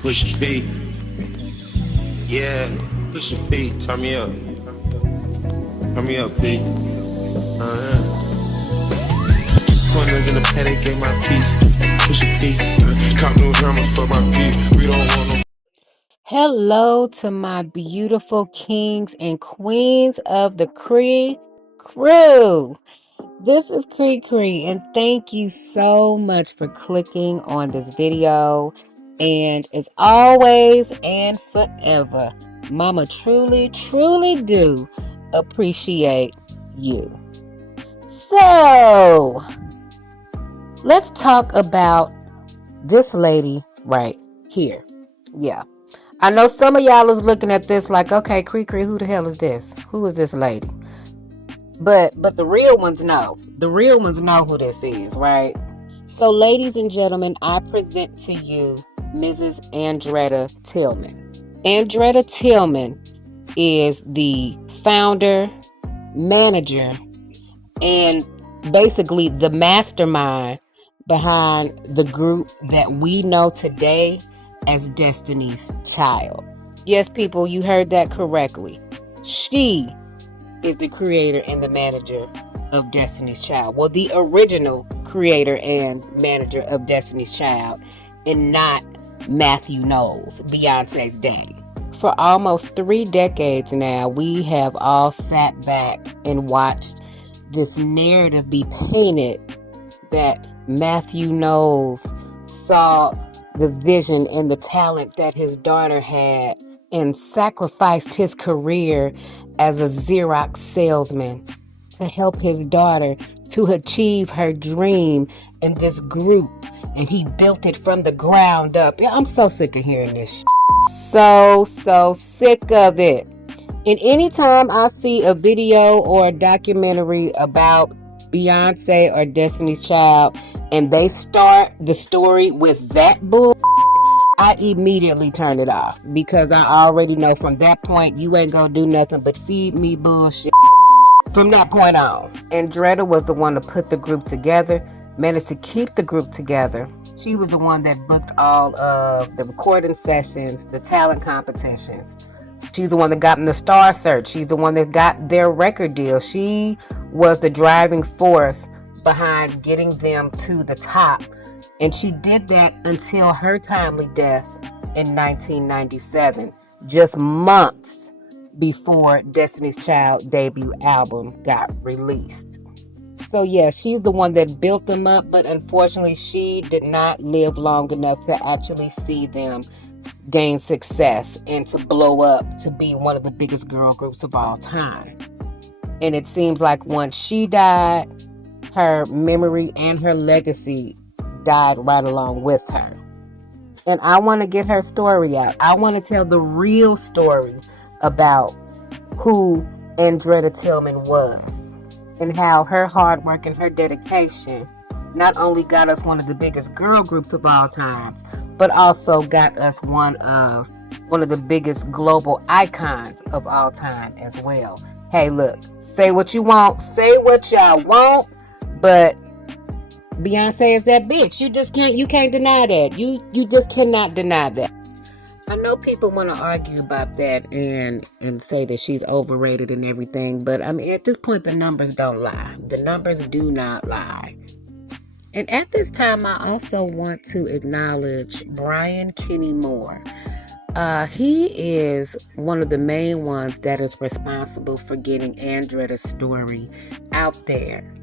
Push P. Yeah, push P. Turn me up. Turn me up, P. Corners in the paddock, get my piece. Push P. Cop new hammers for my piece. We don't want no. Hello to my beautiful kings and queens of the Cree crew. This is Cree, and thank you so much for clicking on this video. And as always and forever, Mama truly do appreciate you. So, let's talk about this lady right here. Yeah. I know some of y'all is looking at this like, okay, Cree, who the hell is this? Who is this lady? But the real ones know. The real ones know who this is, right? So, ladies and gentlemen, I present to you Mrs. Andretta Tillman. Andretta Tillman is the founder, manager, and basically the mastermind behind the group that we know today as Destiny's Child. Yes, people, you heard that correctly. She is the creator and the manager of Destiny's Child. Well, the original creator and manager of Destiny's Child, and not Mathew Knowles, Beyonce's daddy. For almost 3 decades now, we have all sat back and watched this narrative be painted that Mathew Knowles saw the vision and the talent that his daughter had and sacrificed his career as a Xerox salesman to help his daughter to achieve her dream in this group. And he built it from the ground up. Yeah, I'm so sick of hearing this so sick of it. And anytime I see a video or a documentary about Beyonce or Destiny's Child and they start the story with that bull, I immediately turn it off, because I already know from that point you ain't gonna do nothing but feed me bullshit from that point on. Andretta was the one to put the group together, managed to keep the group together. She was the one that booked all of the recording sessions, the talent competitions. She's the one that got them the Star Search. She's the one that got their record deal. She was the driving force behind getting them to the top. And she did that until her timely death in 1997, just months before Destiny's Child debut album got released. So yeah, she's the one that built them up, but unfortunately she did not live long enough to actually see them gain success and to blow up to be one of the biggest girl groups of all time. And it seems like once she died, her memory and her legacy died right along with her. And I want to get her story out. I want to tell the real story about who Andretta Tillman was and how her hard work and her dedication not only got us one of the biggest girl groups of all times, but also got us one of the biggest global icons of all time as well. Hey, look, say what you want, say what y'all want, but Beyonce is that bitch. You can't deny that. You just cannot deny that. I know people want to argue about that and say that she's overrated and everything, but I mean, at this point, the numbers don't lie. The numbers do not lie. And at this time, I also want to acknowledge Brian Kenny Moore. He is one of the main ones that is responsible for getting Andretta's story out there.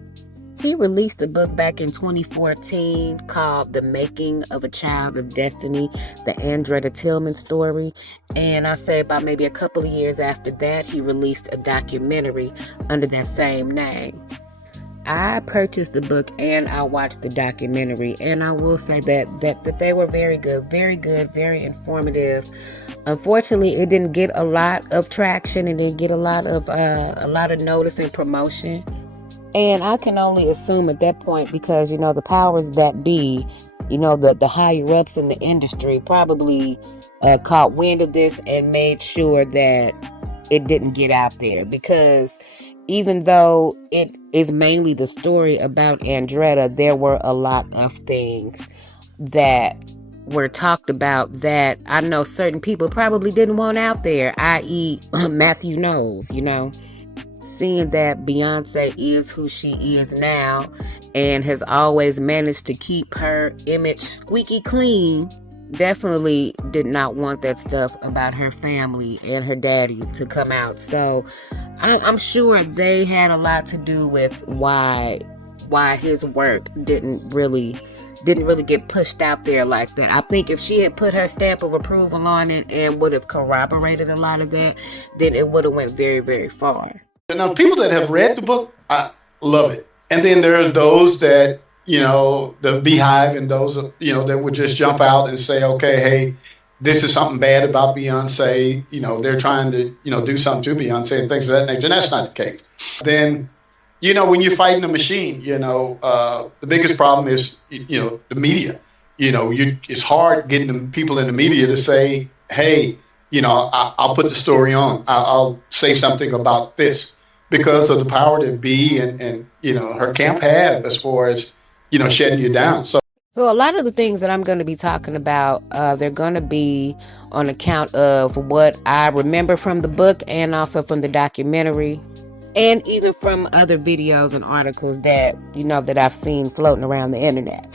He released a book back in 2014 called The Making of a Child of Destiny, the Andretta Tillman story. And I say about maybe a couple of years after that, he released a documentary under that same name. I purchased the book and I watched the documentary, and I will say that they were very good, very informative. Unfortunately, it didn't get a lot of traction. It didn't get a lot of notice and promotion. And I can only assume at that point, because, you know, the powers that be, you know, the higher ups in the industry probably caught wind of this and made sure that it didn't get out there. Because even though it is mainly the story about Andretta, there were a lot of things that were talked about that I know certain people probably didn't want out there, i.e. Mathew Knowles, seeing that Beyonce is who she is now and has always managed to keep her image squeaky clean, definitely did not want that stuff about her family and her daddy to come out. So I'm sure they had a lot to do with why his work didn't really get pushed out there like that. I think if she had put her stamp of approval on it and would have corroborated a lot of that, then it would have went very, very far. Now, people that have read the book, I love it. And then there are those that, the Beehive and those, that would just jump out and say, okay, hey, this is something bad about Beyonce. They're trying to, do something to Beyonce and things of that nature. And that's not the case. Then, when you're fighting a machine, the biggest problem is, the media. It's hard getting the people in the media to say, hey, I'll put the story on. I'll say something about this because of the power that Bee and her camp have as far as, shutting you down. So a lot of the things that I'm going to be talking about, they're going to be on account of what I remember from the book and also from the documentary and even from other videos and articles that, that I've seen floating around the internet.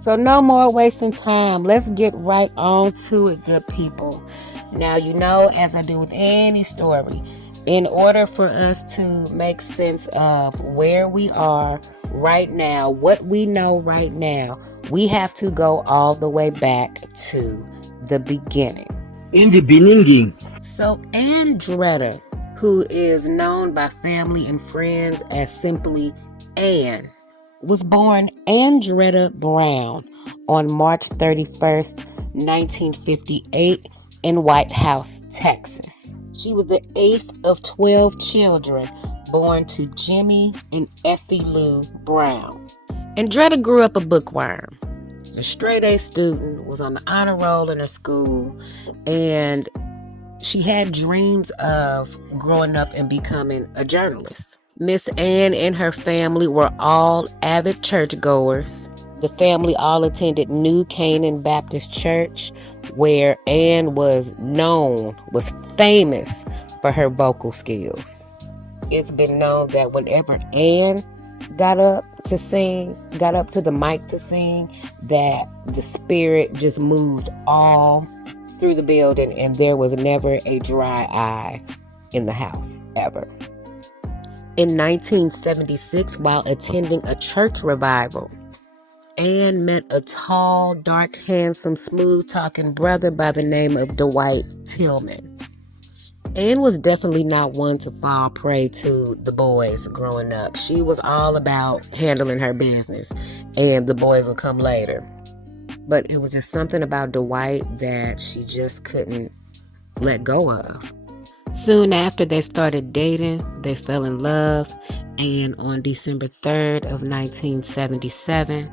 So no more wasting time. Let's get right on to it, good people. Now, as I do with any story, in order for us to make sense of where we are right now, what we know right now, we have to go all the way back to the beginning. In the beginning. So Andretta, who is known by family and friends as simply Ann, was born Andretta Brown on March 31st, 1958 in White House, Texas. She was the 8th of 12 children born to Jimmy and Effie Lou Brown. Andretta grew up a bookworm. A straight-A student, was on the honor roll in her school, and she had dreams of growing up and becoming a journalist. Miss Ann and her family were all avid churchgoers. The family all attended New Canaan Baptist Church, where Ann was famous for her vocal skills. It's been known that whenever Ann got up to the mic to sing, that the spirit just moved all through the building and there was never a dry eye in the house, ever. In 1976, while attending a church revival, Ann met a tall, dark, handsome, smooth-talking brother by the name of Dwight Tillman. Ann was definitely not one to fall prey to the boys growing up. She was all about handling her business, and the boys will come later. But it was just something about Dwight that she just couldn't let go of. Soon after they started dating, they fell in love, and on December 3rd of 1977,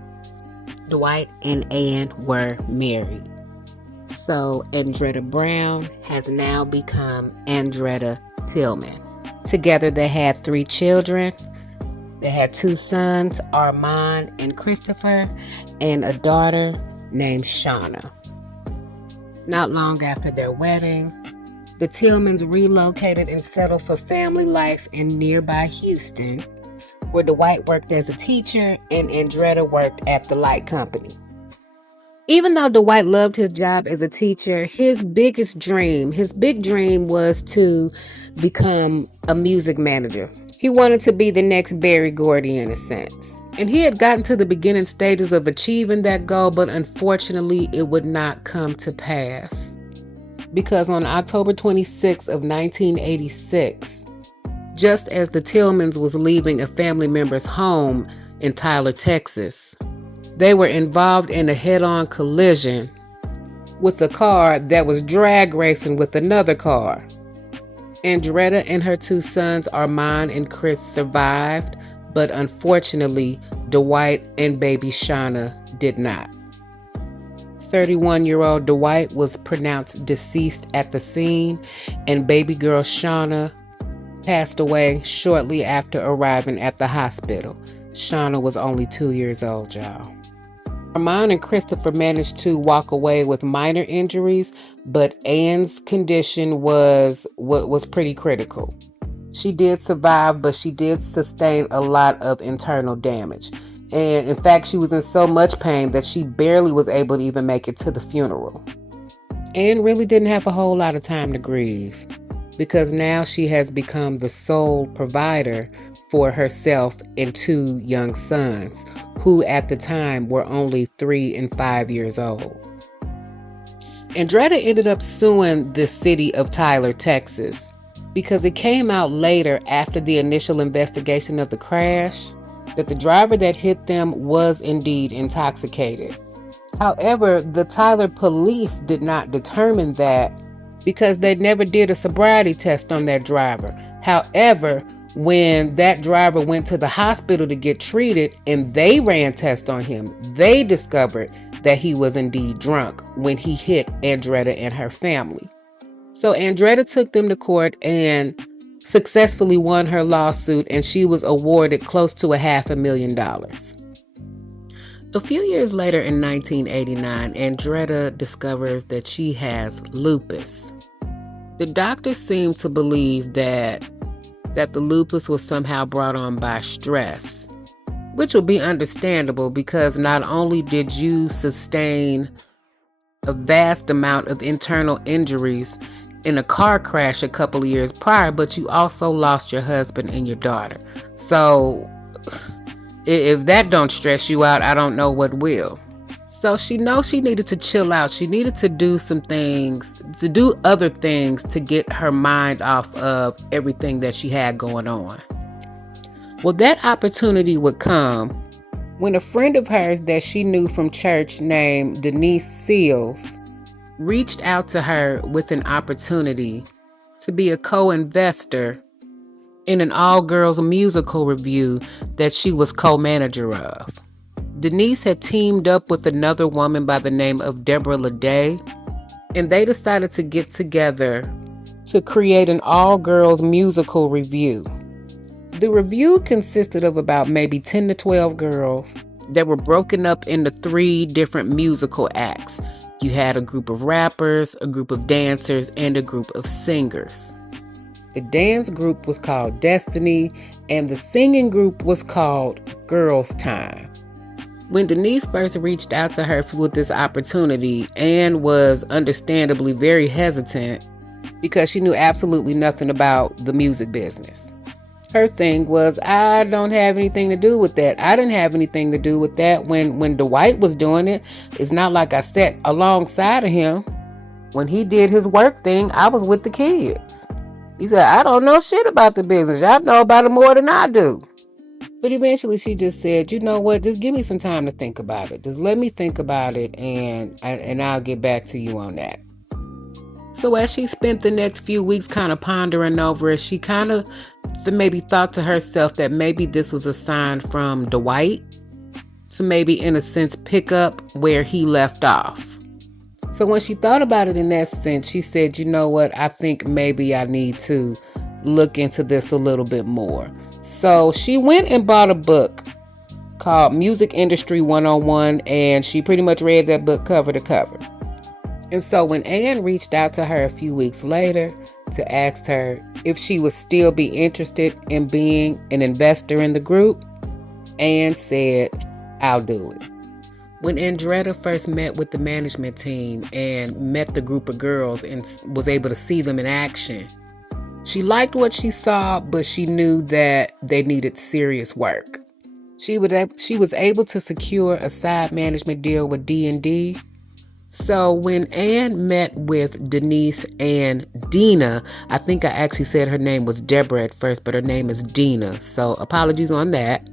Dwight and Ann were married. So Andretta Brown has now become Andretta Tillman. Together they had 3 children. They had 2 sons, Armand and Christopher, and a daughter named Shauna. Not long after their wedding, the Tillmans relocated and settled for family life in nearby Houston, where Dwight worked as a teacher and Andretta worked at the light company. Even though Dwight loved his job as a teacher, his big dream was to become a music manager. He wanted to be the next Berry Gordy in a sense. And he had gotten to the beginning stages of achieving that goal, but unfortunately it would not come to pass. Because on October 26th of 1986, just as the Tillmans was leaving a family member's home in Tyler, Texas, they were involved in a head-on collision with a car that was drag racing with another car. Andretta and her 2 sons, Armand and Chris, survived, but unfortunately, Dwight and baby Shauna did not. 31-year-old Dwight was pronounced deceased at the scene, and baby girl Shauna passed away shortly after arriving at the hospital. Shauna was only 2 years old, y'all. Armand and Christopher managed to walk away with minor injuries, but Anne's condition was pretty critical. She did survive, but she did sustain a lot of internal damage. And in fact, she was in so much pain that she barely was able to even make it to the funeral. Anne really didn't have a whole lot of time to grieve, because now she has become the sole provider for herself and 2 young sons, who at the time were only 3 and 5 years old. Andretta ended up suing the city of Tyler, Texas, because it came out later after the initial investigation of the crash that the driver that hit them was indeed intoxicated. However, the Tyler police did not determine that because they never did a sobriety test on that driver. However, when that driver went to the hospital to get treated and they ran tests on him, they discovered that he was indeed drunk when he hit Andretta and her family. So Andretta took them to court and successfully won her lawsuit, and she was awarded close to $500,000. A few years later in 1989, Andretta discovers that she has lupus. The doctors seem to believe that the lupus was somehow brought on by stress, which would be understandable because not only did you sustain a vast amount of internal injuries in a car crash a couple of years prior, but you also lost your husband and your daughter. So if that don't stress you out, I don't know what will. So she knows she needed to chill out. She needed to do some things, to do other things to get her mind off of everything that she had going on. Well, that opportunity would come when a friend of hers that she knew from church named Denise Seals reached out to her with an opportunity to be a co-investor in an all-girls musical review that she was co-manager of. Denise had teamed up with another woman by the name of Deborah Leday, and they decided to get together to create an all-girls musical review. The review consisted of about maybe 10 to 12 girls that were broken up into 3 different musical acts. You had a group of rappers, a group of dancers, and a group of singers. The dance group was called Destiny, and the singing group was called Girls Tyme. When Denise first reached out to her with this opportunity, Anne was understandably very hesitant because she knew absolutely nothing about the music business. Her thing was, I don't have anything to do with that. I didn't have anything to do with that when Dwight was doing it. It's not like I sat alongside of him. When he did his work thing, I was with the kids. He said, I don't know shit about the business. Y'all know about it more than I do. But eventually she just said, you know what, just give me some time to think about it. Just let me think about it and I'll get back to you on that. So as she spent the next few weeks kind of pondering over it, she kind of maybe thought to herself that maybe this was a sign from Dwight to maybe in a sense pick up where he left off. So when she thought about it in that sense, she said, you know what, I think maybe I need to look into this a little bit more. So she went and bought a book called Music Industry 101, and she pretty much read that book cover to cover. And so when Anne reached out to her a few weeks later to ask her if she would still be interested in being an investor in the group, Anne said, I'll do it. When Andretta first met with the management team and met the group of girls and was able to see them in action, she liked what she saw, but she knew that they needed serious work. She was able to secure a side management deal with D&D. So when Anne met with Denise and Dina, I think I actually said her name was Deborah at first, but her name is Dina. So apologies on that.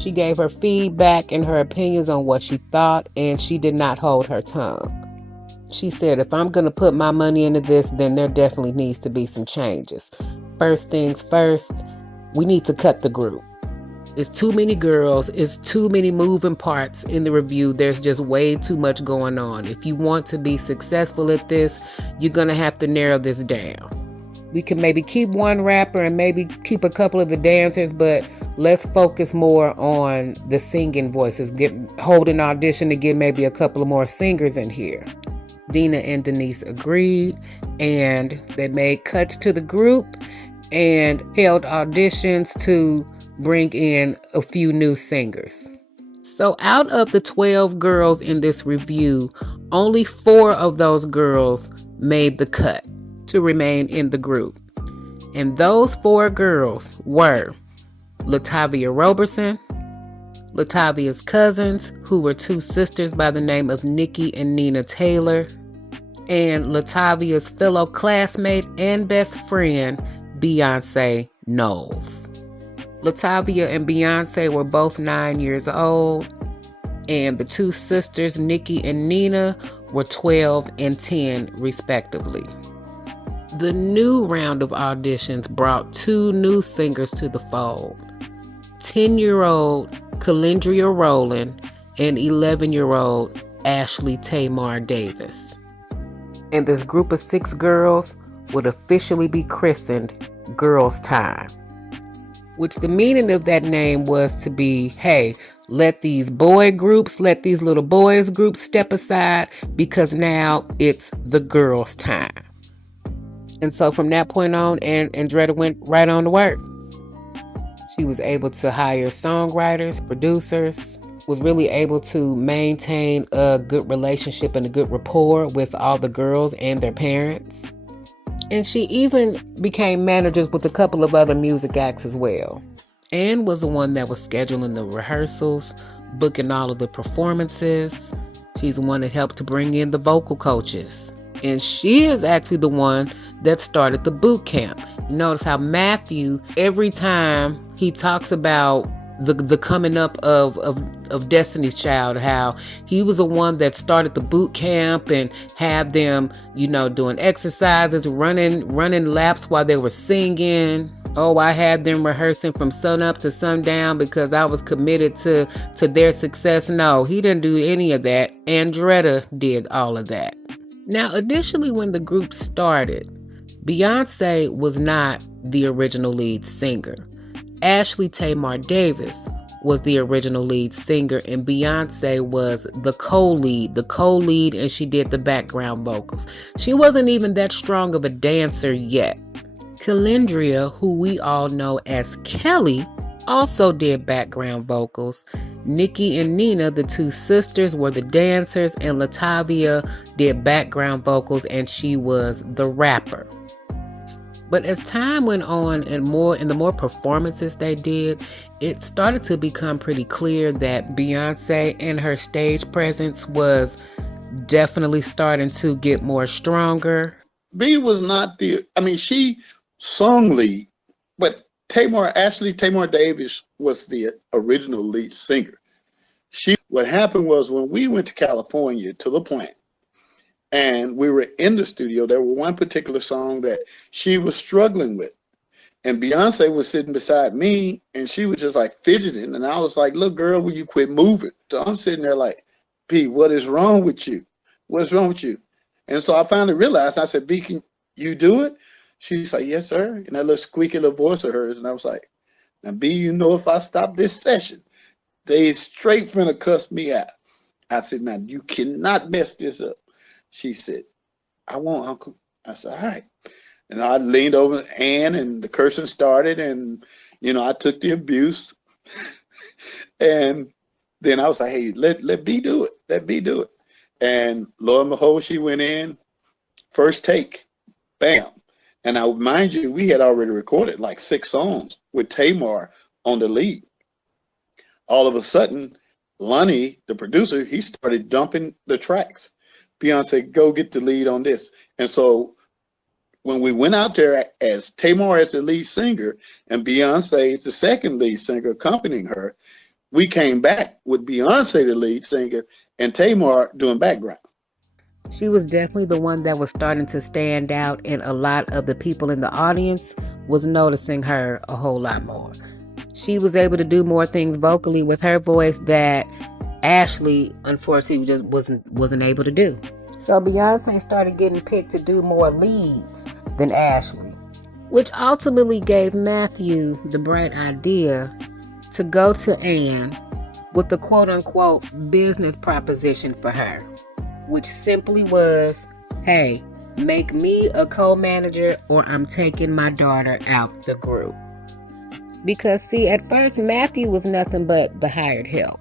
She gave her feedback and her opinions on what she thought, and she did not hold her tongue. She said, if I'm going to put my money into this, then there definitely needs to be some changes. First things first, we need to cut the group. It's too many girls. It's too many moving parts in the review. There's just way too much going on. If you want to be successful at this, you're going to have to narrow this down. We can maybe keep one rapper and maybe keep a couple of the dancers, but let's focus more on the singing voices. Hold an audition to get maybe a couple of more singers in here. Dina and Denise agreed, and they made cuts to the group and held auditions to bring in a few new singers. So out of the 12 girls in this review, only 4 of those girls made the cut to remain in the group. And those 4 girls were Latavia Roberson, Latavia's cousins, who were 2 sisters by the name of Nikki and Nina Taylor, and Latavia's fellow classmate and best friend, Beyonce Knowles. Latavia and Beyonce were both 9 years old, and the 2 sisters, Nikki and Nina, were 12 and 10 respectively. The new round of auditions brought 2 new singers to the fold. 10-year-old Calendria Rowland and 11-year-old Ashley Tamar Davis. And this group of 6 girls would officially be christened Girls Tyme, which the meaning of that name was to be, hey, let these little boys groups step aside because now it's the girls' time. And so from that point on, Andretta went right on to work. She was able to hire songwriters, producers, was really able to maintain a good relationship and a good rapport with all the girls and their parents. And she even became managers with a couple of other music acts as well. And was the one that was scheduling the rehearsals, booking all of the performances. She's the one that helped to bring in the vocal coaches. And she is actually the one that started the boot camp. You notice how Mathew, every time he talks about the coming up of Destiny's Child, how he was the one that started the boot camp and had them, doing exercises, running laps while they were singing. Oh, I had them rehearsing from sun up to sundown because I was committed to their success. No, he didn't do any of that. Andretta did all of that. Now, additionally, when the group started, Beyonce was not the original lead singer. Ashley Tamar Davis was the original lead singer, and Beyonce was the co-lead, and she did the background vocals. She wasn't even that strong of a dancer yet. Calendria, who we all know as Kelly, also did background vocals. Nikki and Nina, the 2 sisters, were the dancers, and Latavia did background vocals, and she was the rapper. But as time went on and the more performances they did, it started to become pretty clear that Beyonce and her stage presence was definitely starting to get more stronger. B was not she sung lead, but Ashley Tamar Davis was the original lead singer. What happened was when we went to California to the plant, and we were in the studio, there was one particular song that she was struggling with. And Beyonce was sitting beside me, and she was just like fidgeting. And I was like, look, girl, will you quit moving? So I'm sitting there like, B, what is wrong with you? What's wrong with you? And so I finally realized, I said, B, can you do it? She's like, yes, sir. And that little squeaky little voice of hers. And I was like, now, B, if I stop this session, they straight finna cuss me out. I said, now, you cannot mess this up. She said, I won't, Uncle. I said, all right. And I leaned over Ann, and the cursing started, and, I took the abuse. And then I was like, hey, let B do it. Let B do it. And lo and behold, she went in, first take, bam. And now, mind you, we had already recorded like 6 songs with Tamar on the lead. All of a sudden, Lonnie, the producer, he started dumping the tracks. Beyonce, go get the lead on this. And so when we went out there as Tamar as the lead singer and Beyonce is the second lead singer accompanying her, we came back with Beyonce the lead singer and Tamar doing background. She was definitely the one that was starting to stand out, and a lot of the people in the audience was noticing her a whole lot more. She was able to do more things vocally with her voice that Ashley, unfortunately, just wasn't able to do. So Beyonce started getting picked to do more leads than Ashley, which ultimately gave Mathew the bright idea to go to Ann with the quote-unquote business proposition for her, which simply was, hey, make me a co-manager or I'm taking my daughter out the group. Because see, at first Mathew was nothing but the hired help.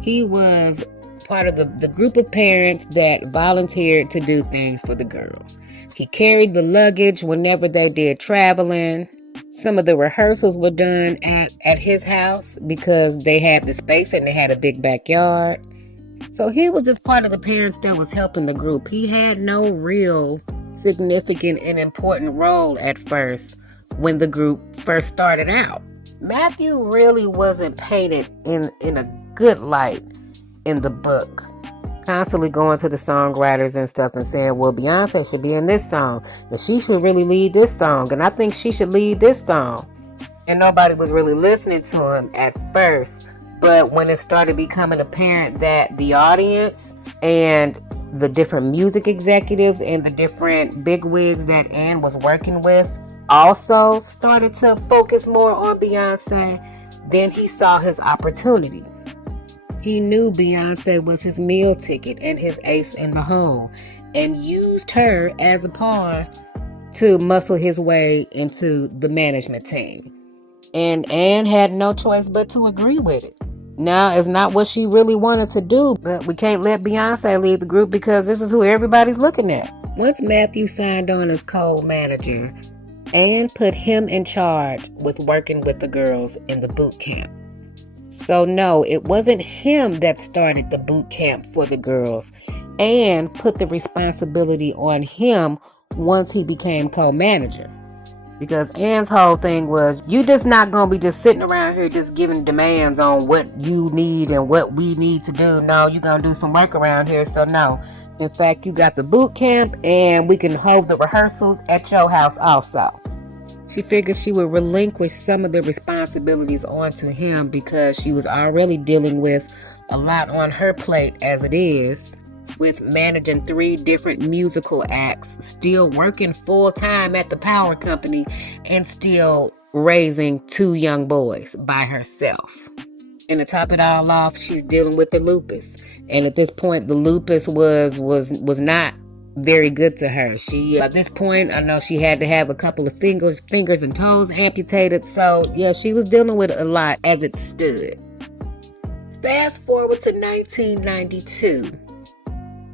He was part of the group of parents that volunteered to do things for the girls. He carried the luggage whenever they did traveling. Some of the rehearsals were done at his house because they had the space and they had a big backyard. So he was just part of the parents that was helping the group. He had no real significant and important role at first when the group first started out. Mathew really wasn't painted in a good light in the book. Constantly going to the songwriters and stuff and saying, well, Beyonce should be in this song, and she should really lead this song, and I think she should lead this song. And nobody was really listening to him at first. But when it started becoming apparent that the audience and the different music executives and the different bigwigs that Ann was working with also started to focus more on Beyonce, then he saw his opportunity. He knew Beyonce was his meal ticket and his ace in the hole, and used her as a pawn to muscle his way into the management team. And Ann had no choice but to agree with it. Now, it's not what she really wanted to do, but we can't let Beyonce lead the group because this is who everybody's looking at. Once Mathew signed on as co-manager, Ann put him in charge with working with the girls in the boot camp. So no, it wasn't him that started the boot camp for the girls. Ann put the responsibility on him once he became co-manager. Because Ann's whole thing was, you just not going to be just sitting around here just giving demands on what you need and what we need to do. No, you're going to do some work around here. So no. In fact, you got the boot camp and we can hold the rehearsals at your house also. She figured she would relinquish some of the responsibilities onto him because she was already dealing with a lot on her plate as it is, with managing 3 different musical acts, still working full-time at the power company, and still raising 2 young boys by herself. And to top it all off, she's dealing with the lupus. And at this point, the lupus was not very good to her. At this point, I know she had to have a couple of fingers and toes amputated. So yeah, she was dealing with a lot as it stood. Fast forward to 1992.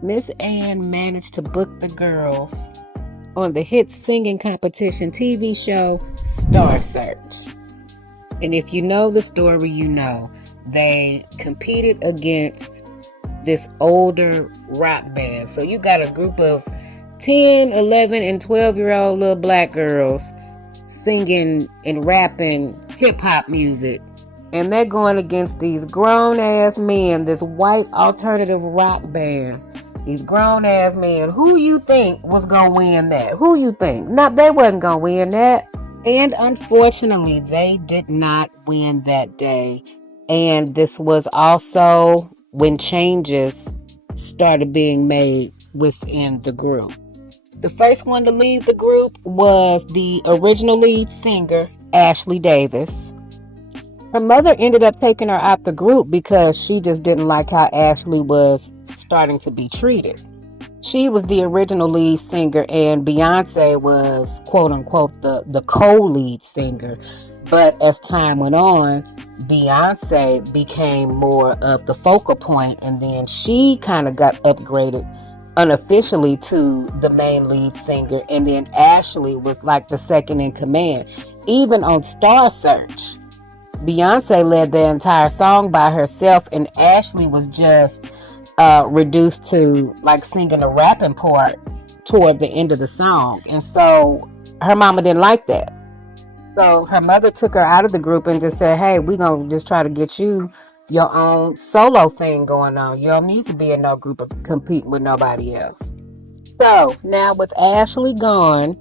Miss Ann managed to book the girls on the hit singing competition TV show Star Search. And if you know the story, you know they competed against this older rock band. So you got a group of 10, 11, and 12-year-old little black girls singing and rapping hip-hop music. And they're going against these grown-ass men, this white alternative rock band. These grown-ass men. Who you think was going to win that? Who you think? No, they wasn't going to win that. And unfortunately, they did not win that day. And this was also when changes started being made within the group. The first one to leave the group was the original lead singer, Ashley Davis. Her mother ended up taking her out the group because she just didn't like how Ashley was starting to be treated. She was the original lead singer and Beyonce was, quote unquote, the co-lead singer. But as time went on, Beyonce became more of the focal point, and then she kind of got upgraded unofficially to the main lead singer, and then Ashley was like the second in command. Even on Star Search, Beyonce led the entire song by herself, and Ashley was just reduced to like singing a rapping part toward the end of the song. And so her mama didn't like that. So her mother took her out of the group and just said, hey, we're going to just try to get you your own solo thing going on. You don't need to be in no group of competing with nobody else. So now with Ashley gone,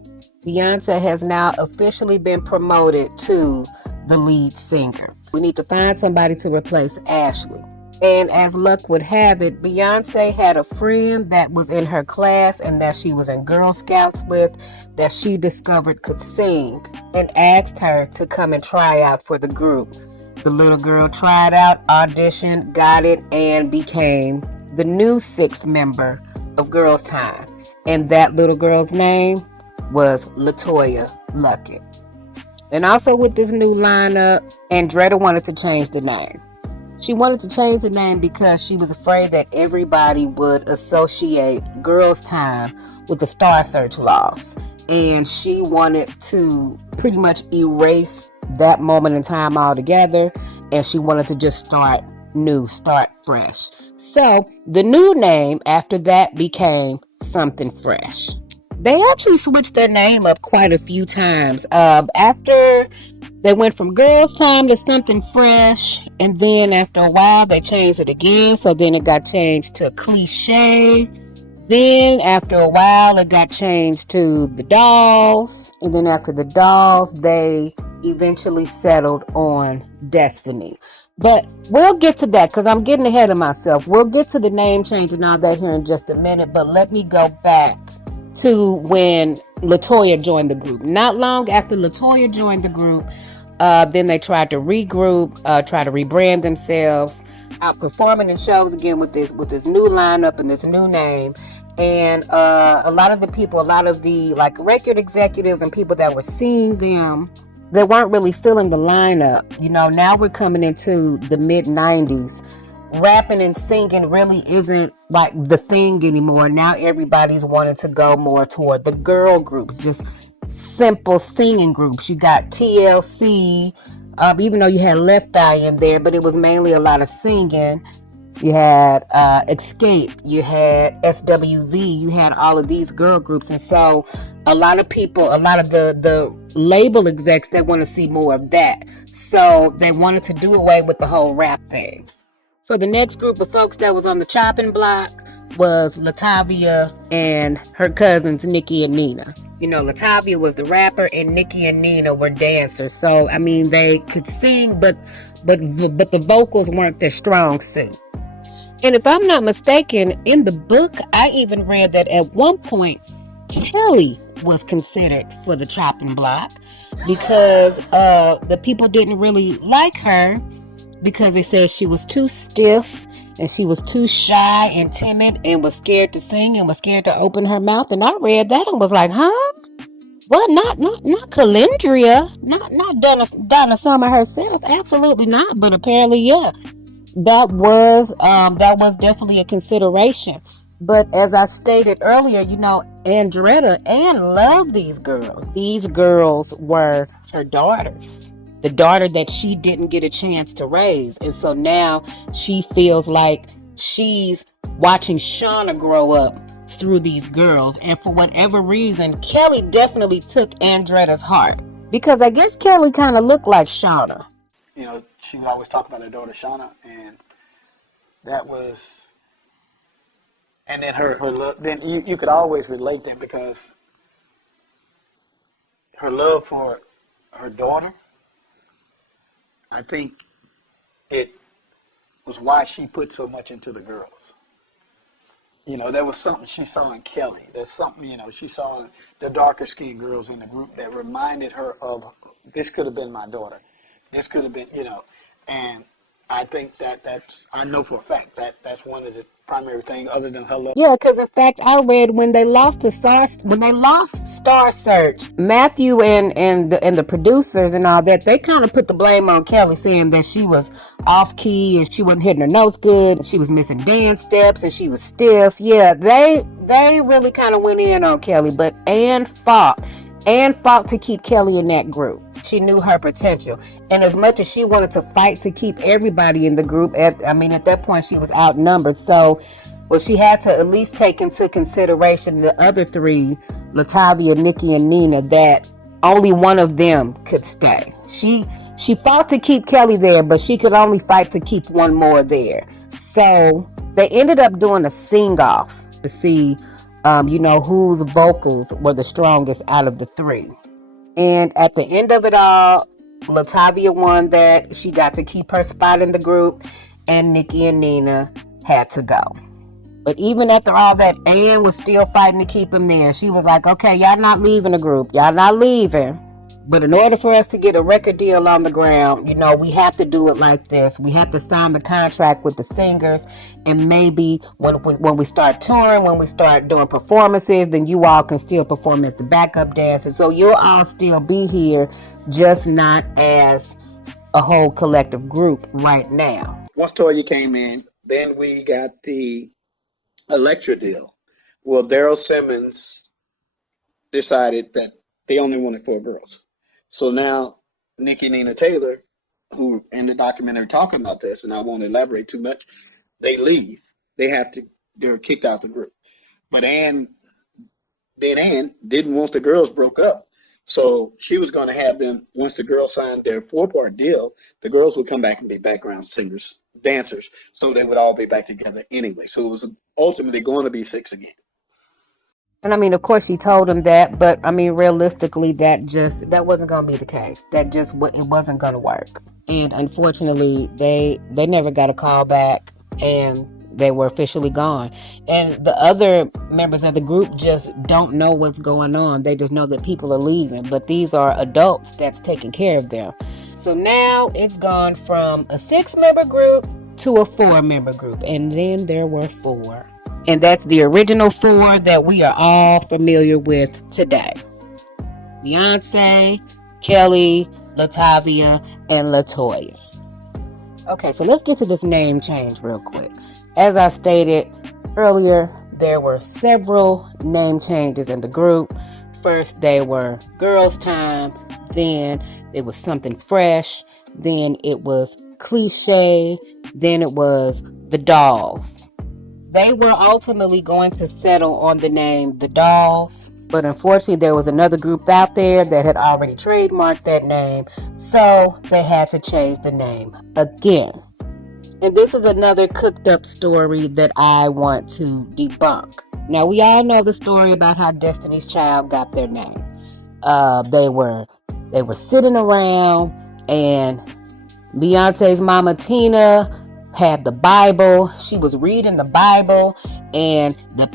Beyonce has now officially been promoted to the lead singer. We need to find somebody to replace Ashley. And as luck would have it, Beyonce had a friend that was in her class and that she was in Girl Scouts with that she discovered could sing and asked her to come and try out for the group. The little girl tried out, auditioned, got it, and became the new 6th member of Girls Tyme. And that little girl's name was LaToya Luckett. And also with this new lineup, Andretta wanted to change the name. She wanted to change the name because she was afraid that everybody would associate Girls Tyme with the Star Search loss. And she wanted to pretty much erase that moment in time altogether. And she wanted to just start new, start fresh. So the new name after that became Something Fresh. They actually switched their name up quite a few times. After they went from Girls Tyme to Something Fresh, and then after a while they changed it again. So then it got changed to Cliche. Then after a while it got changed to The Dolls, and then after The Dolls they eventually settled on Destiny. But we'll get to that because I'm getting ahead of myself. We'll get to the name change and all that here in just a minute, but let me go back to when LaToya joined the group. Not long after LaToya joined the group, then they tried to regroup, try to rebrand themselves, out performing in shows again with this new lineup and this new name. And a lot of the like record executives and people that were seeing them, they weren't really feeling the lineup. You know, now we're coming into the mid 90s. Rapping and singing really isn't like the thing anymore. Now everybody's wanting to go more toward the girl groups, just simple singing groups. You got TLC, even though you had Left Eye in there, but it was mainly a lot of singing. You had Escape, you had SWV, you had all of these girl groups. And so a lot of people, a lot of the label execs, they want to see more of that. So they wanted to do away with the whole rap thing. So the next group of folks that was on the chopping block was Latavia and her cousins, Nikki and Nina. You know, Latavia was the rapper and Nikki and Nina were dancers. So, I mean, they could sing, but the vocals weren't their strong suit. And if I'm not mistaken, in the book, I even read that at one point, Kelly was considered for the chopping block because the people didn't really like her because they said she was too stiff and she was too shy and timid and was scared to sing and was scared to open her mouth. And I read that and was like, huh? Well, not Calendria, not Donna Summer herself, absolutely not. But apparently, yeah, that was definitely a consideration. But as I stated earlier, you know, Andretta loved these girls. These girls were her daughters. The daughter that she didn't get a chance to raise. And so now she feels like she's watching Shauna grow up through these girls. And for whatever reason, Kelly definitely took Andretta's heart. Because I guess Kelly kind of looked like Shauna. You know, she would always talk about her daughter Shauna, and that was, and then her love, then you could always relate that because her love for her daughter, I think it was why she put so much into the girls. You know, there was something she saw in Kelly. There's something, you know, she saw in the darker skinned girls in the group that reminded her of, this could have been my daughter. This could have been, you know, and I think that's, I know for a fact that that's one of the primary things other than her love. Yeah, because in fact, I read when they lost Star Search, Mathew and the producers and all that, they kind of put the blame on Kelly, saying that she was off key and she wasn't hitting her notes good, and she was missing dance steps and she was stiff. Yeah, they really kind of went in on Kelly, but Ann fought to keep Kelly in that group. She knew her potential. And as much as she wanted to fight to keep everybody in the group, at that point she was outnumbered. So, well, she had to at least take into consideration the other three, Latavia, Nikki, and Nina, that only one of them could stay. She fought to keep Kelly there, but she could only fight to keep one more there. So they ended up doing a sing-off to see, whose vocals were the strongest out of the three. And at the end of it all, Latavia won that. She got to keep her spot in the group, and Nikki and Nina had to go. But even after all that, Ann was still fighting to keep him there. She was like, okay, y'all not leaving the group. Y'all not leaving. But in order for us to get a record deal on the ground, we have to do it like this. We have to sign the contract with the singers, and maybe when we start touring, when we start doing performances, then you all can still perform as the backup dancers. So you'll all still be here, just not as a whole collective group right now. Once Toya came in, then we got the Elektra deal. Well, Daryl Simmons decided that they only wanted 4 girls. So now Nikki and Nina Taylor, who in the documentary talking about this, and I won't elaborate too much, they leave. They're kicked out the group. But Ann didn't want the girls broke up. So she was going to have them, once the girls signed their 4-part deal, the girls would come back and be background singers, dancers. So they would all be back together anyway. So it was ultimately going to be 6 again. And I mean, of course, she told him that, but I mean, realistically, that wasn't going to be the case. It wasn't going to work. And unfortunately, they never got a call back, and they were officially gone. And the other members of the group just don't know what's going on. They just know that people are leaving, but these are adults that's taking care of them. So now it's gone from a 6-member group to a 4-member group, and then there were 4. And that's the original 4 that we are all familiar with today. Beyonce, Kelly, Latavia, and Latoya. Okay, so let's get to this name change real quick. As I stated earlier, there were several name changes in the group. First, they were Girls Tyme, then it was Something Fresh, then it was Cliche, then it was The Dolls. They were ultimately going to settle on the name The Dolls, but unfortunately there was another group out there that had already trademarked that name, so they had to change the name again. And this is another cooked up story that I want to debunk. Now, we all know the story about how Destiny's Child got their name. They were sitting around, and Beyonce's mama Tina had the Bible. She was reading the Bible, and the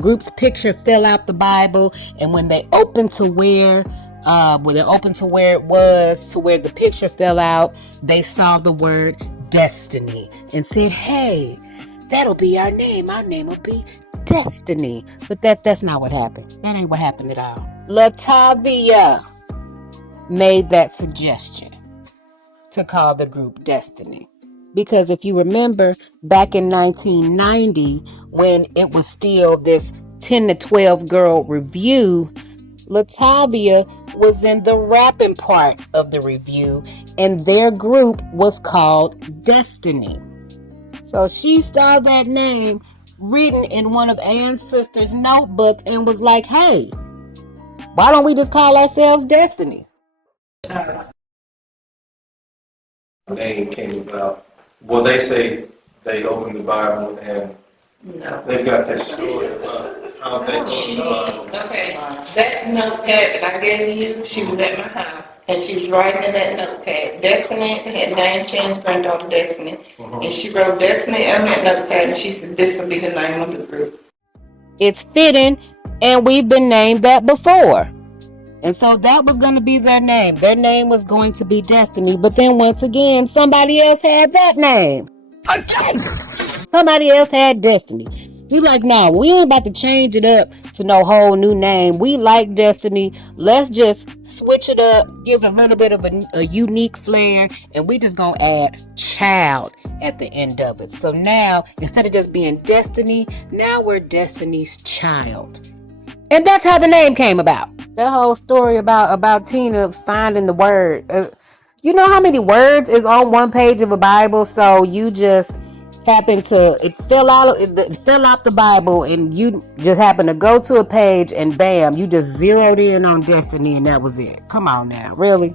group's picture fell out the Bible. And when they opened to where it was, to where the picture fell out, they saw the word Destiny and said, "Hey, that'll be our name. Our name will be Destiny." But that's not what happened. That ain't what happened at all. Latavia made that suggestion to call the group Destiny. Because if you remember, back in 1990, when it was still this 10 to 12 girl review, Latavia was in the rapping part of the review, and their group was called Destiny. So she saw that name written in one of Ann's sister's notebooks and was like, "Hey, why don't we just call ourselves Destiny?" Name came about. Well, they say they opened the Bible and they've got this story about how they opened the Bible. Okay, that notepad that I gave you, she was at my house, and she was writing in that notepad. Destiny had name changed, granddaughter Destiny, and she wrote Destiny on that notepad, and she said this will be the name of the group. It's fitting, and we've been named that before. And so that was going to be their name. Their name was going to be Destiny. But then once again, somebody else had that name. Okay. Somebody else had Destiny. He's like, "No, we ain't about to change it up to no whole new name. We like Destiny. Let's just switch it up, give it a little bit of a unique flair, and we just going to add child at the end of it." So now, instead of just being Destiny, now we're Destiny's Child. And that's how the name came about. That whole story about Tina finding the word. You know how many words is on one page of a Bible? So you just happen to, it fell out the Bible, and you just happen to go to a page, and bam, you just zeroed in on Destiny, and that was it. Come on now, really?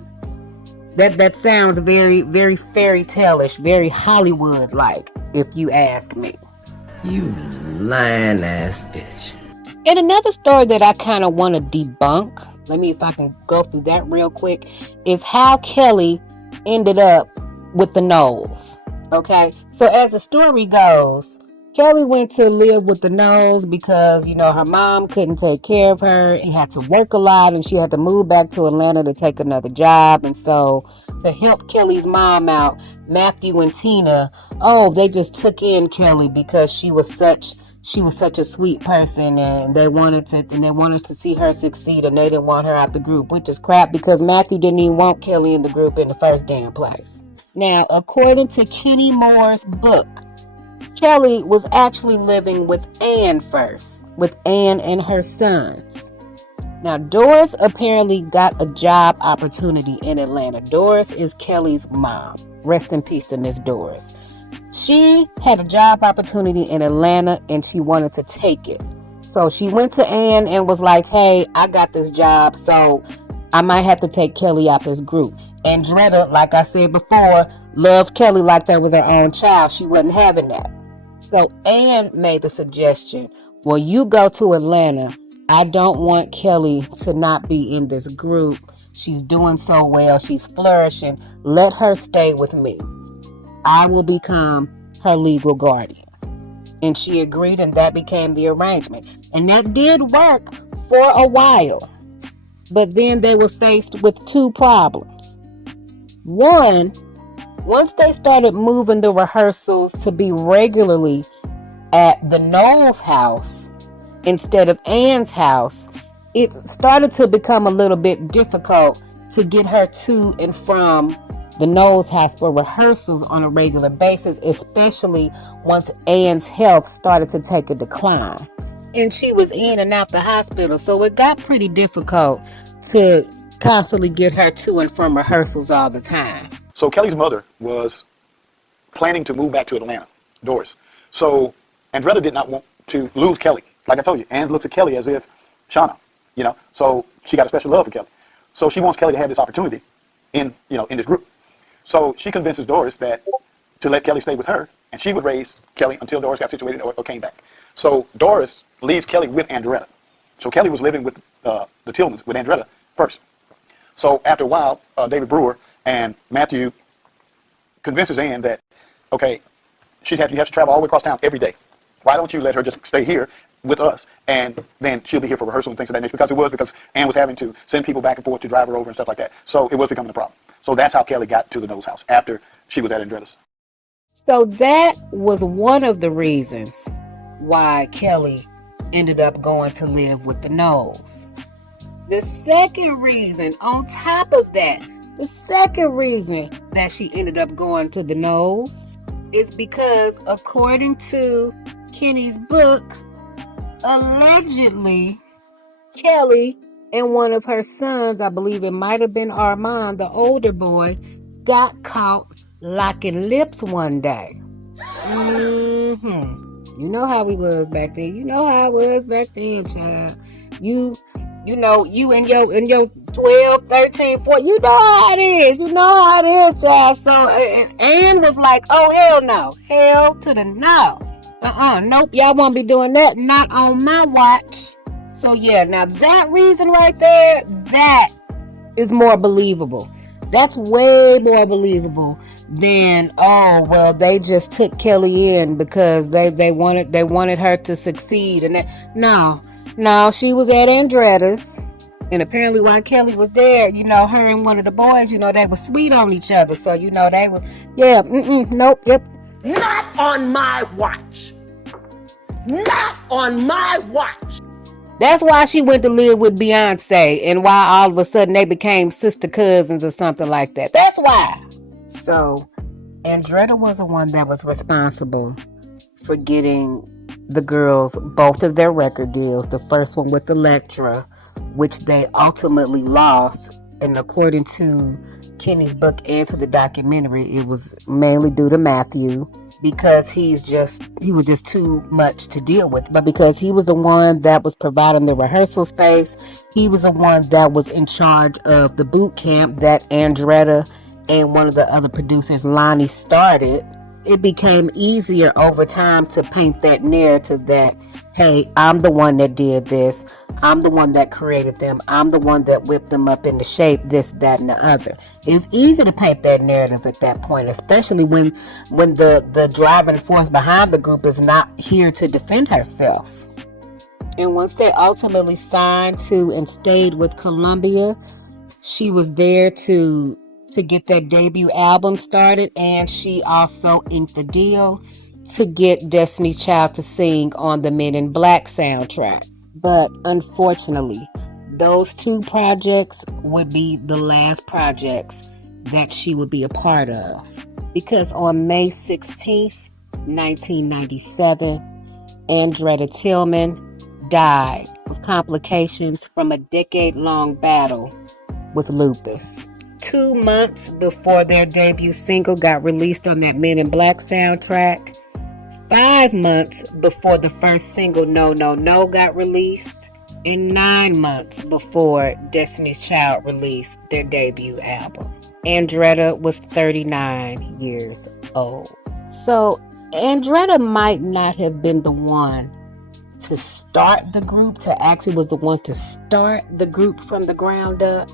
That sounds very, very fairy tale-ish, very Hollywood-like, if you ask me. You lying ass bitch. And another story that I kind of want to debunk, let me, if I can go through that real quick, is how Kelly ended up with the Knowles. Okay, so as the story goes, Kelly went to live with the Knowles because, her mom couldn't take care of her. She had to work a lot and she had to move back to Atlanta to take another job. And so to help Kelly's mom out, Mathew and Tina, they just took in Kelly because she was such a sweet person, and they wanted to see her succeed, and they didn't want her out the group, which is crap because Mathew didn't even want Kelly in the group in the first damn place. Now, according to Kenny Moore's book, Kelly was actually living with Ann first, with Ann and her sons. Now, Doris apparently got a job opportunity in Atlanta. Doris is Kelly's mom. Rest in peace to Miss Doris. She had a job opportunity in Atlanta and she wanted to take it. So she went to Ann and was like, hey, I got this job, so I might have to take Kelly out this group. Andretta, like I said before, loved Kelly like that was her own child. She wasn't having that. So Ann made the suggestion, well, you go to Atlanta. I don't want Kelly to not be in this group. She's doing so well. She's flourishing. Let her stay with me. I will become her legal guardian. And she agreed, and that became the arrangement. And that did work for a while. But then they were faced with two problems. One, once they started moving the rehearsals to be regularly at the Knowles house instead of Ann's house, it started to become a little bit difficult to get her to and from the Knowles house for rehearsals on a regular basis, especially once Ann's health started to take a decline. And she was in and out the hospital, so it got pretty difficult to constantly get her to and from rehearsals all the time. So Kelly's mother was planning to move back to Atlanta, Doris. So Andretta did not want to lose Kelly. Like I told you, Ann looked at Kelly as if Shauna, so she got a special love for Kelly. So she wants Kelly to have this opportunity in this group. So she convinces Doris to let Kelly stay with her, and she would raise Kelly until Doris got situated or came back. So Doris leaves Kelly with Andretta. So Kelly was living with the Tillmans, with Andretta first. So after a while, David Brewer and Mathew convinces Ann that, okay, you have to travel all the way across town every day. Why don't you let her just stay here with us, and then she'll be here for rehearsal and things of that nature, because Ann was having to send people back and forth to drive her over and stuff like that. So it was becoming a problem. So that's how Kelly got to the Knowles house after she was at Andretta's. So that was one of the reasons why Kelly ended up going to live with the Knowles. The second reason, on top of that, the second reason that she ended up going to the Knowles is because, according to Kenny's book, allegedly, Kelly and one of her sons, I believe it might have been Armand, the older boy, got caught locking lips one day. You know how he was back then. You know how it was back then, child. You and your 12, 13, 14, you know how it is. You know how it is, child. So Ann was like, oh, hell no. Hell to the no. Nope, y'all won't be doing that. Not on my watch. So yeah, now that reason right there, that is more believable. That's way more believable than, oh, well, they just took Kelly in because they wanted her to succeed. And no, she was at Andretta's. And apparently while Kelly was there, her and one of the boys, they were sweet on each other. So, they was, nope, yep. Not on my watch. Not on my watch. That's why she went to live with Beyonce, and why all of a sudden they became sister cousins or something like that. That's why. So, Andretta was the one that was responsible for getting the girls both of their record deals. The first one with Elektra, which they ultimately lost. And according to Kenny's book and to the documentary, it was mainly due to Mathew, because he was just too much to deal with. But because he was the one that was providing the rehearsal space, he was the one that was in charge of the boot camp that Andretta and one of the other producers, Lonnie, started, it became easier over time to paint that narrative that, hey, I'm the one that did this. I'm the one that created them. I'm the one that whipped them up into shape, this, that, and the other. It's easy to paint that narrative at that point, especially when the driving force behind the group is not here to defend herself. And once they ultimately signed to and stayed with Columbia, she was there to get that debut album started, and she also inked the deal to get Destiny's Child to sing on the Men in Black soundtrack. But unfortunately, those two projects would be the last projects that she would be a part of. Because on May 16th, 1997, Andretta Tillman died of complications from a decade-long battle with lupus. 2 months before their debut single got released on that Men in Black soundtrack, 5 months before the first single No No No got released, and 9 months before Destiny's Child released their debut album. Andretta was 39 years old. So Andretta might not have been the one to start the group, was the one to start the group from the ground up,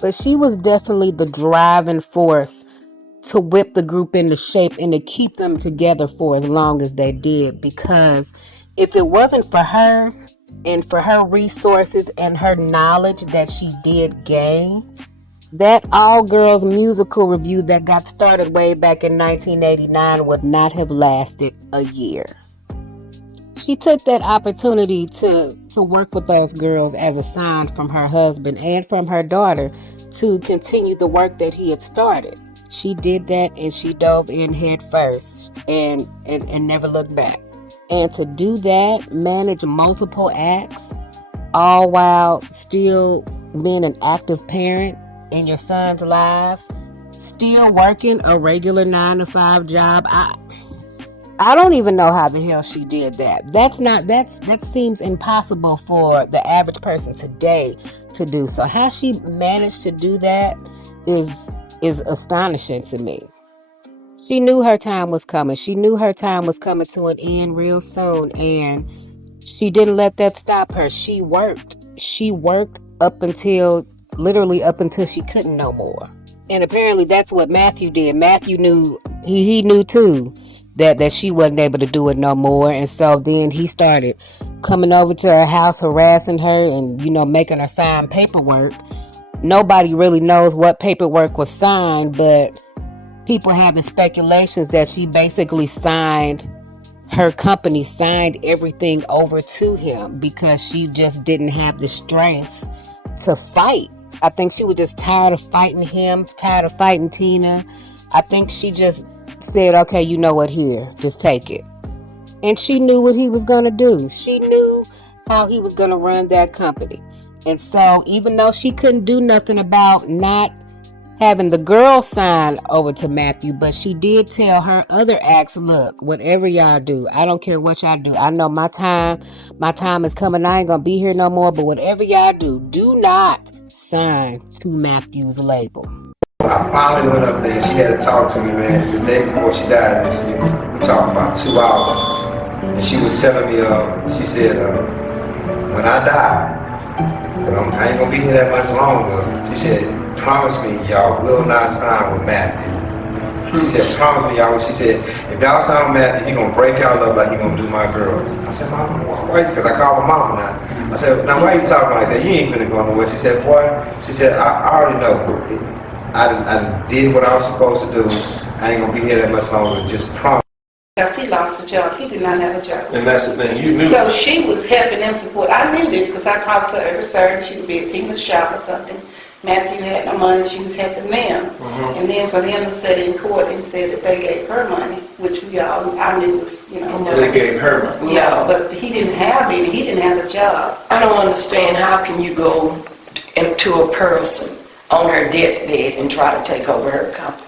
but she was definitely the driving force to whip the group into shape and to keep them together for as long as they did. Because if it wasn't for her and for her resources and her knowledge that she did gain, that all-girls musical review that got started way back in 1989 would not have lasted a year. She took that opportunity to work with those girls as a sign from her husband and from her daughter to continue the work that he had started. She did that, and she dove in head first and never looked back. And to do that, manage multiple acts, all while still being an active parent in your son's lives, still working a regular 9-to-5 job. I don't even know how the hell she did that. That seems impossible for the average person today to do. So how she managed to do that is astonishing to me. She knew her time was coming. She knew her time was coming to an end real soon, and she didn't let that stop her. She worked. She worked literally up until she couldn't no more. And apparently that's what Mathew did. Mathew knew, he knew too, that she wasn't able to do it no more. And so then he started coming over to her house, harassing her and, making her sign paperwork. Nobody really knows what paperwork was signed, but people having speculations that she basically her company signed everything over to him because she just didn't have the strength to fight. I think she was just tired of fighting him, tired of fighting Tina. I think she just said, okay, you know what, here, just take it. And she knew what he was going to do. She knew how he was going to run that company. And so even though she couldn't do nothing about not having the girl sign over to Mathew, but she did tell her other acts, look, whatever y'all do, I don't care what y'all do. I know my time is coming. I ain't going to be here no more, but whatever y'all do not sign to Mathew's label. I finally went up there and she had to talk to me, man. The day before she died, we talked about 2 hours. And she was telling me, she said, when I die, because I ain't going to be here that much longer, she said, promise me y'all will not sign with Mathew. She said, promise me y'all. She said, if y'all sign with Mathew, he going to break y'all up like he going to do my girls. I said, Mama, why? Because I called my mama now. I said, now why are you talking like that? You ain't finna go nowhere. She said, boy, I already know. I did what I was supposed to do. I ain't gonna be here that much longer. Just promise. Because he lost a job. He did not have a job. And that's the thing, you knew. So she was helping them support. I knew this because I talked to her every Saturday. She would be at Tina's shop or something. Mathew had no money. She was helping them. Mm-hmm. And then for them to sit in court and say that they gave her money, which I knew was, They gave her money. Yeah, but he didn't have any. He didn't have a job. I don't understand how can you go into a person on her deathbed and try to take over her company.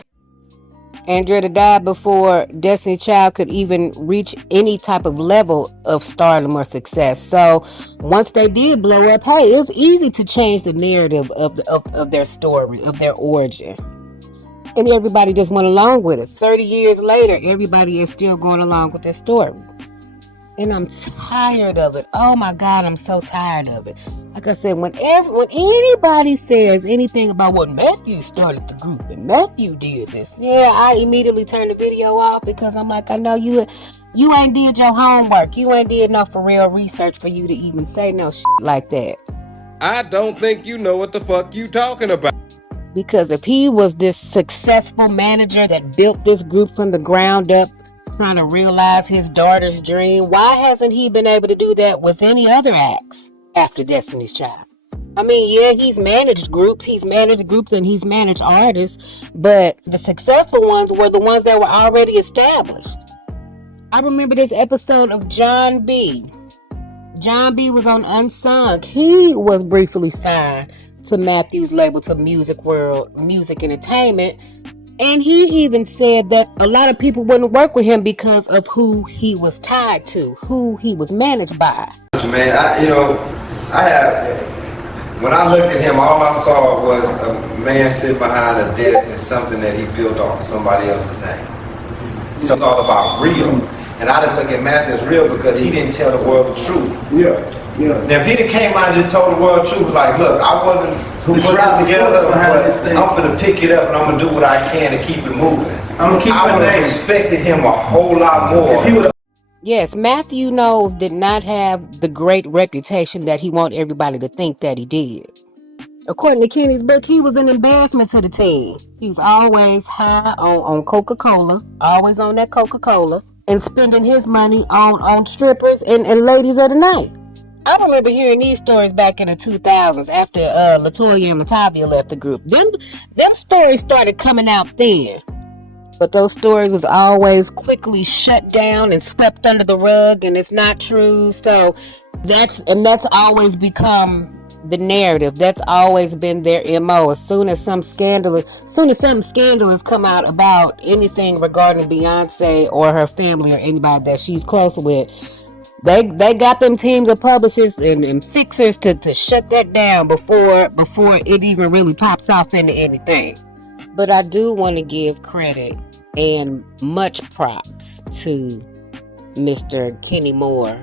Andretta died before Destiny Child could even reach any type of level of stardom or success. So once they did blow up, hey, it was easy to change the narrative of their story, of their origin. And everybody just went along with it. 30 years later, everybody is still going along with this story. And I'm tired of it. Oh my God, I'm so tired of it. Like I said, when anybody says anything about what Mathew started the group and Mathew did this, yeah, I immediately turn the video off because I'm like, I know you ain't did your homework. You ain't did no for real research for you to even say no shit like that. I don't think you know what the fuck you talking about. Because if he was this successful manager that built this group from the ground up, trying to realize his daughter's dream, why hasn't he been able to do that with any other acts after Destiny's Child? I mean, yeah, he's managed groups and he's managed artists, but the successful ones were the ones that were already established. I remember this episode of John B. John B was on Unsung. He was briefly signed to Mathew's label, to Music World Music Entertainment, and he even said that a lot of people wouldn't work with him because of who he was tied to, who he was managed by. Man, when I looked at him, all I saw was a man sitting behind a desk and something that he built off somebody else's name. So it's all about real. And I didn't look at Mathew as real because he didn't tell the world the truth. Yeah. Now, if he came out and just told the world the truth, like, look, I wasn't who put this together, but I'm gonna pick it up and I'm gonna do what I can to keep it moving. I would have respected him a whole lot more. Yes, Mathew Knowles did not have the great reputation that he wanted everybody to think that he did. According to Kenny's book, he was an embarrassment to the team. He was always high on Coca-Cola, always on that Coca-Cola, and spending his money on strippers and ladies of the night. I remember hearing these stories back in the 2000s after LaToya and Latavia left the group. Them stories started coming out then. But those stories was always quickly shut down and swept under the rug, and it's not true. So that's always become the narrative. That's always been their MO. As soon as something scandalous come out about anything regarding Beyonce or her family or anybody that she's close with, they got them teams of publishers and fixers to shut that down before it even really pops off into anything. But I do want to give credit and much props to Mr. Kenny Moore,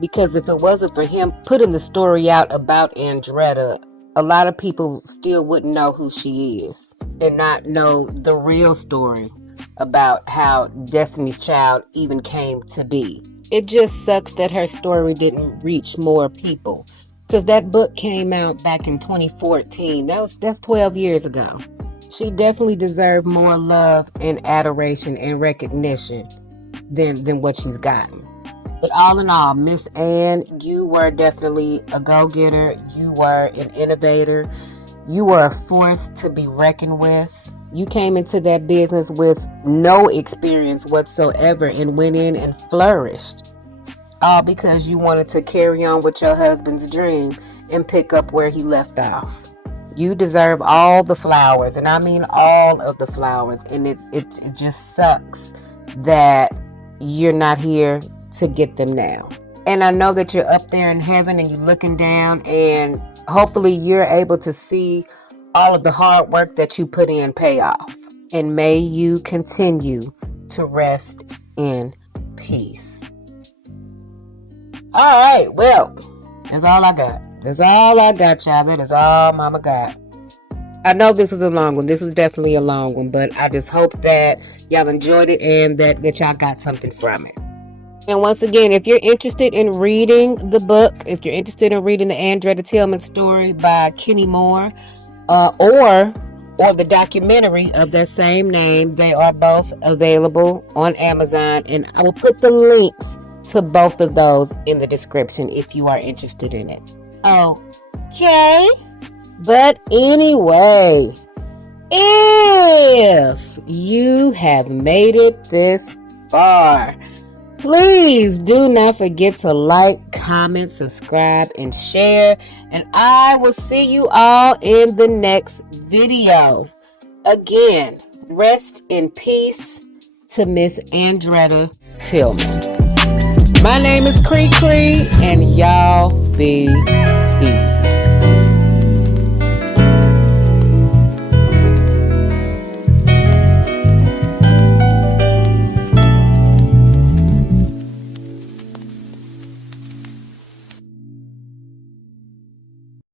because if it wasn't for him putting the story out about Andretta, a lot of people still wouldn't know who she is and not know the real story about how Destiny's Child even came to be. It just sucks that her story didn't reach more people, because that book came out back in 2014. That's 12 years ago. She definitely deserved more love and adoration and recognition than what she's gotten. But all in all, Miss Ann, you were definitely a go-getter. You were an innovator. You were a force to be reckoned with. You came into that business with no experience whatsoever and went in and flourished. All because you wanted to carry on with your husband's dream and pick up where he left off. You deserve all the flowers, and I mean all of the flowers. And it just sucks that you're not here to get them now. And I know that you're up there in heaven and you're looking down, and hopefully you're able to see all of the hard work that you put in pay off. And may you continue to rest in peace. All right, well, that's all I got. That's all I got, y'all. That is all Mama got. I know this was a long one. This was definitely a long one, but I just hope that y'all enjoyed it and that y'all got something from it. And once again, if you're interested in reading the book, if you're interested in reading the Andretta Tillman story by Kenny Moore, or the documentary of that same name, they are both available on Amazon, and I will put the links to both of those in the description if you are interested in it. Okay. But anyway, if you have made it this far, please do not forget to like, comment, subscribe, and share. And I will see you all in the next video. Again, rest in peace to Miss Andretta Tillman. My name is Cree, and y'all be easy.